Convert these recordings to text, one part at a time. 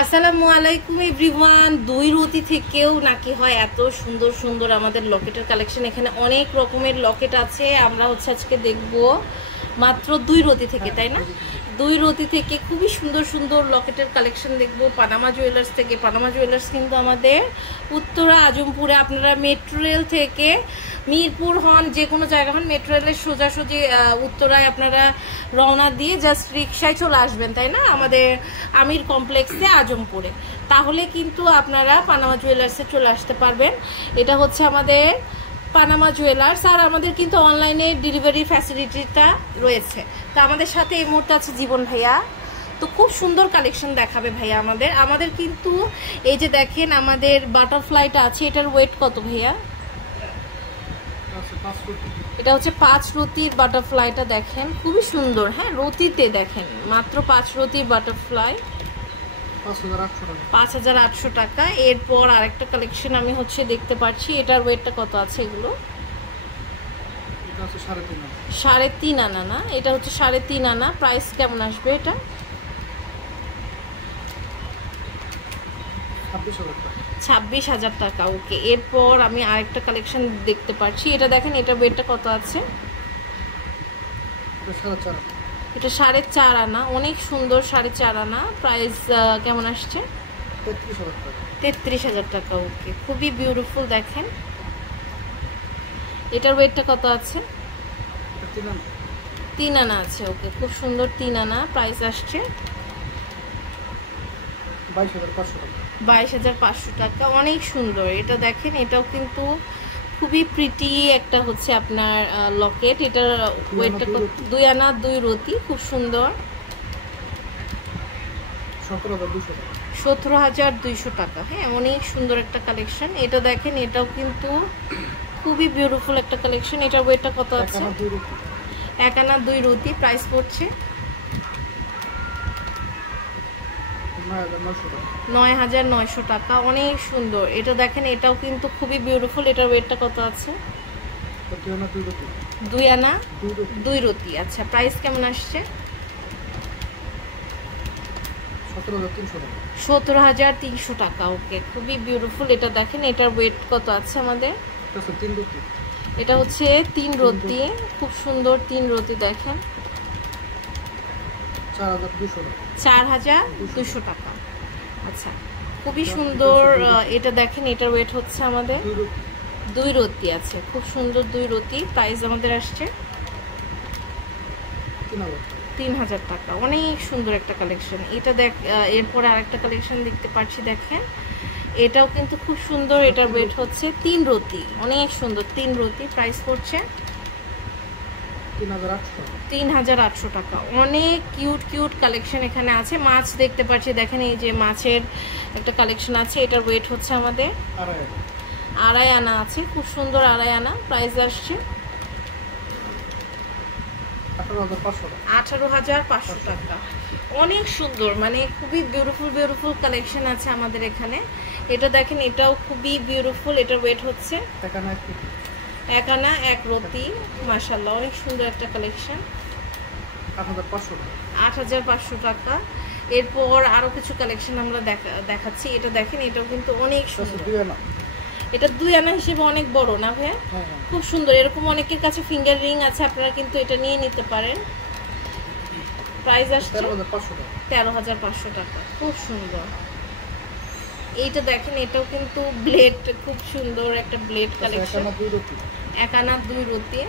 আসসালামু আলাইকুম এভরিওয়ান। দুই রতি থেকেও নাকি হয় এত সুন্দর সুন্দর আমাদের লকেটের কালেকশন। এখানে অনেক রকমের লকেট আছে, আমরা আজকে দেখব মাত্র দুই রতি থেকে, তাই না? দুই রতি থেকে খুবই সুন্দর সুন্দর লকেটের কালেকশন দেখব পানামা জুয়েলার্স থেকে। পানামা জুয়েলার্স কিন্তু আমাদের উত্তরা আজমপুরে, আপনারা মেট্রো রেল থেকে মিরপুর হন, যে কোনো জায়গা হন, মেট্রো রেলের সোজাসুজি উত্তরায় আপনারা রওনা দিয়ে জাস্ট রিক্সায় চলে আসবেন, তাই না, আমাদের আমির কমপ্লেক্সে আজমপুরে। তাহলে কিন্তু আপনারা পানামা জুয়েলার্সে চলে আসতে পারবেন। এটা হচ্ছে আমাদের পানামা জুয়েলার্স, আর আমাদের কিন্তু অনলাইনে ডেলিভারি ফ্যাসিলিটিটা রয়েছে। তো আমাদের সাথে এই মুহূর্তে আছে জীবন ভাইয়া, তো খুব সুন্দর কালেকশন দেখাবে ভাইয়া আমাদের কিন্তু এই যে দেখেন আমাদের বাটারফ্লাইটা আছে, এটার ওয়েট কত ভাইয়া? এটা হচ্ছে 5 রতির বাটারফ্লাইটা, দেখেন খুবই সুন্দর। হ্যাঁ, রতিতে দেখেন মাত্র 5 রতির বাটারফ্লাই 5800 টাকা। এরপর আরেকটা কালেকশন আমি দেখতে পাচ্ছি, এটার ওয়েটটা কত আছে? এগুলো 3.5 আনা না, এটা হচ্ছে 3.5 আনা। প্রাইস কেমন আসবে এটা? 26,000 টাকা। ওকে, এরপর আমি আরেকটা কালেকশন দেখতে পাচ্ছি, এটা দেখেন, এটার ওয়েটটা কত আছে? এটা 4.5 আনা, অনেক সুন্দর 4.5 আনা। প্রাইস কেমন আসছে? 33,000 টাকা। ওকে, খুবই বিউটিফুল। দেখেন এটার ওয়েটটা কত আছে? 3 আনা আছে। ওকে, খুব সুন্দর 3 আনা। প্রাইস আসছে 22,500 টাকা। অনেক সুন্দর এটা দেখেন, এটাও কিন্তু খুবই প্রিটি একটা আপনার লকেট। এটার ওয়েটটা 2 আনা 2 রতি, খুব সুন্দর। 17,200 টাকা। হ্যাঁ, অনেক সুন্দর একটা কালেকশন। এটা দেখেন, এটাও কিন্তু খুবই বিউটিফুল একটা কালেকশন। এটার ওয়েটটা কত আছে? 1 আনা 2 রতি। প্রাইস পড়ছে 9,900 টাকা। অনেক সুন্দর এটা দেখেন, এটাও কিন্তু খুবই বিউটিফুল। এটার ওয়েটটা কত আছে? 2 আনা 2 রতি। আচ্ছা, প্রাইস কেমন আসছে? 17,300 টাকা। ওকে, খুবই বিউটিফুল। এটা দেখেন, এটার ওয়েট কত আছে আমাদের? এটা হচ্ছে 3 রতি, খুব সুন্দর 3 রতি। দেখেন 4,200 টাকা। আচ্ছা, খুবই সুন্দর এটা দেখেন, এটার ওয়েট হচ্ছে আমাদের 2 রতি আছে, খুব সুন্দর 2 রতি। প্রাইস আমাদের আসছে 3,000 টাকা। অনেক সুন্দর একটা কালেকশন এটা। এরপরে আরেকটা কালেকশন দেখতে পাচ্ছি, দেখেন এটাও কিন্তু খুব সুন্দর। এটার ওয়েট হচ্ছে 3 রতি, অনেক সুন্দর 3 রতি। প্রাইস পড়ছে 3,800 টাকা। অনেক কিউট কিউট কালেকশন এখানে আছে। মাছ দেখতে পাচ্ছি, দেখেন এই যে মাছের একটা কালেকশন আছে। এটার ওয়েট হচ্ছে আমাদের 2.5 আনা আছে, খুব সুন্দর 2.5 আনা। প্রাইস আসছে 18,500 টাকা। অনেক সুন্দর, মানে খুবই বিউটিফুল বিউটিফুল কালেকশন আছে আমাদের এখানে। এটা দেখেন, এটাও খুবই বিউটিফুল। এটার ওয়েট হচ্ছে 1 আনা 1 রতি। মাশাআল্লাহ, অনেক সুন্দর একটা কালেকশন। 8,500 টাকা। এরপর আরো কিছু কালেকশন আমরা দেখাচ্ছি। এটা দেখেন, এটাও কিন্তু অনেক সুন্দর। এটা 2 আনা হিসেবে অনেক বড় না ভাইয়া? খুব সুন্দর। এরকম অনেকের কাছে ফিঙ্গার রিং আছে, আপনারা কিন্তু এটা নিয়ে নিতে পারেন। প্রাইস আসছে 13,500 টাকা। খুব সুন্দর। এইটা দেখেন, এটাও কিন্তু ব্লেড, খুব সুন্দর একটা ব্লেড কালেকশন। 1 আনা 2 রতি,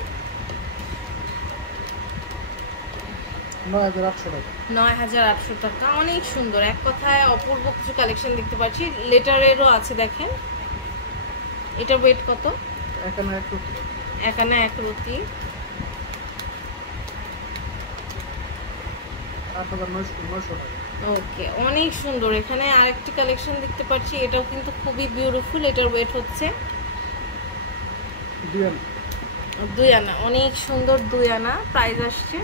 9,800 টাকা। অনেক সুন্দর, এক কথায় অপূর্ব কিছু কালেকশন দেখতে পাচ্ছি। লেটারেরও আছে, দেখেন এটার ওয়েট কত? 1 আনা 1 রতি, 8,900 টাকা। ওকে, অনেক সুন্দর। এখানে আরেকটি কালেকশন দেখতে পাচ্ছি, এটাও কিন্তু খুবই বিউটিফুল। এটার ওয়েট হচ্ছে 2 আনা, অনেক সুন্দর 2 আনা। প্রাইস আসছে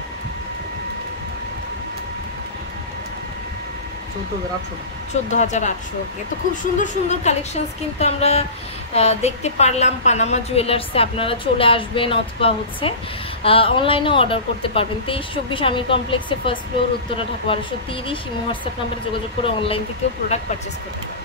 14,800। ওকে, তো খুব সুন্দর সুন্দর কালেকশনস কিন্তু আমরা দেখতে পারলাম পানামা জুয়েলার্সে। আপনারা চলে আসবেন অথবা হচ্ছে অনলাইনেও অর্ডার করতে পারবেন। 2324 আমির কমপ্লেক্সে, first floor, Uttara, Dhaka 1230। Imo WhatsApp নাম্বারে যোগাযোগ করে অনলাইন থেকেও প্রোডাক্ট পারচেস করতে পারবেন।